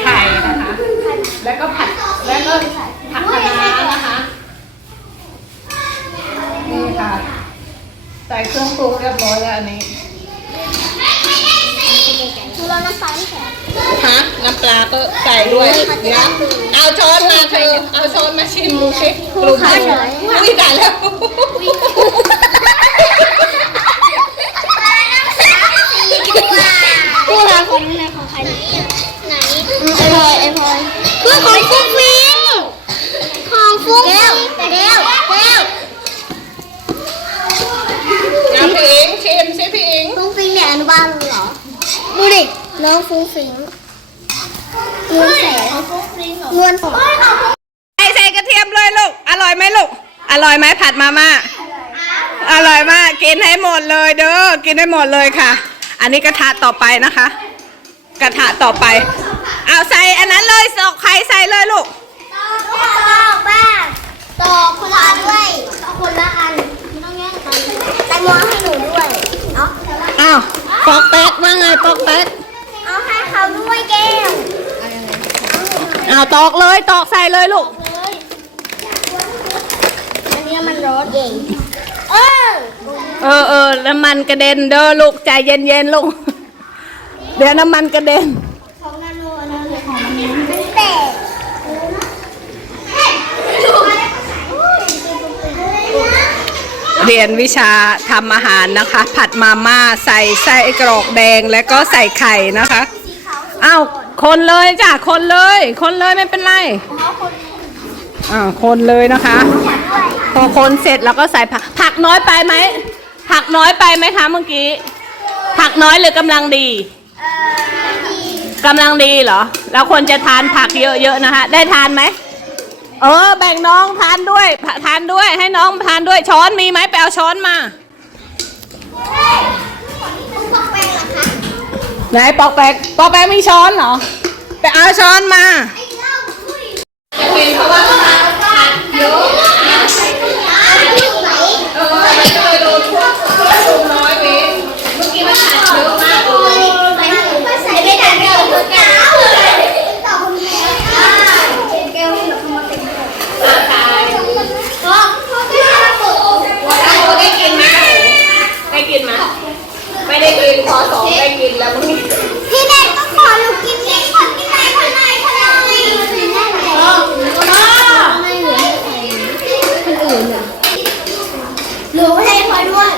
ไข่นะคะ แล้วก็ผัด แล้วก็ผักคะน้านะคะ นี่ค่ะ ใส่เครื่องปรุงเรียบร้อยแล้วอันนี้ดูเราน้ำปลาฮะน้ำปลาก็ใส่ด้วยนะเอาช้อนมาเธอเอาช้อนมาชิมดูสิปลุ่มนี้อุ้ยตายแล้วกูหาของนะ พลอยไอพลอยเพื่อนของฟุ้งฟิงของฟุ้งฟิงเร็วเร็วเอาพี่อิงชิมสิพี่อิงฟุ้งฟิงเนี่ยอนุบาลเหรอ ดูดิ น้องฟุ้งฟิงเงินแสนฟุ้งฟิงเหรอเงินสดใส่ใส่กระเทียมเลยลูก อร่อยไหมลูก อร่อยไหมผัดมาม่าอร่อยมาก กินให้หมดเลยเด้อ กินให้หมดเลยค่ะ อันนี้กระทะต่อไปนะคะ กระทะต่อไป เอาใส่อันนั้นเลยสอกไข่ใส่เลยลูกต่อบ้างต่อคนละด้วยต่อคนละอันต้องแย่งกันแตงโมให้หนูด้วยเนาะอ้าวปอกแป๊กว่าไงปอกแป๊กเอาให้เขาด้วยแก้วอ้าวตอกเลยตอกใส่เลยลูกอันนี้มันร้อนเองเออเออเออน้ำมันกระเด็นเด้อลูกใจเย็นเย็นๆลูก เดี๋ยวน้ำมันกระเด็น ของนาโนนะของมันแต่ เรียนวิชาทำอาหารนะคะ ผัดมาม่าใส่ไส้กรอกแดงและก็ใส่ไข่นะคะอ้าวคนเลยจ้ะคนเลย คนเลยไม่เป็นไรอ่าวคนเลยนะคะ พอคนเสร็จแล้วก็ใส่ผักผักน้อยไปไหมผักน้อยไปไหมคะเมื่อกี้ผักน้อยหรือกำลังดีกำลังดีเหรอ แล้วคนจะทานผักเยอะๆนะคะ ได้ทานไหม เออ แบ่งน้องทานด้วยทานด้วย ให้น้องทานด้วย ช้อนมีไหมไปเอาช้อนมา ไหนปอกแปกปอกแปกมีช้อนเหรอ ไปเอาช้อนมาินพอสองได้กินแล้วมึงพี่แดนก็ขอลูกกินนี่ขอกินอะไรขออะไม่เหรขอื่อเหรอลูกให้พอด้วย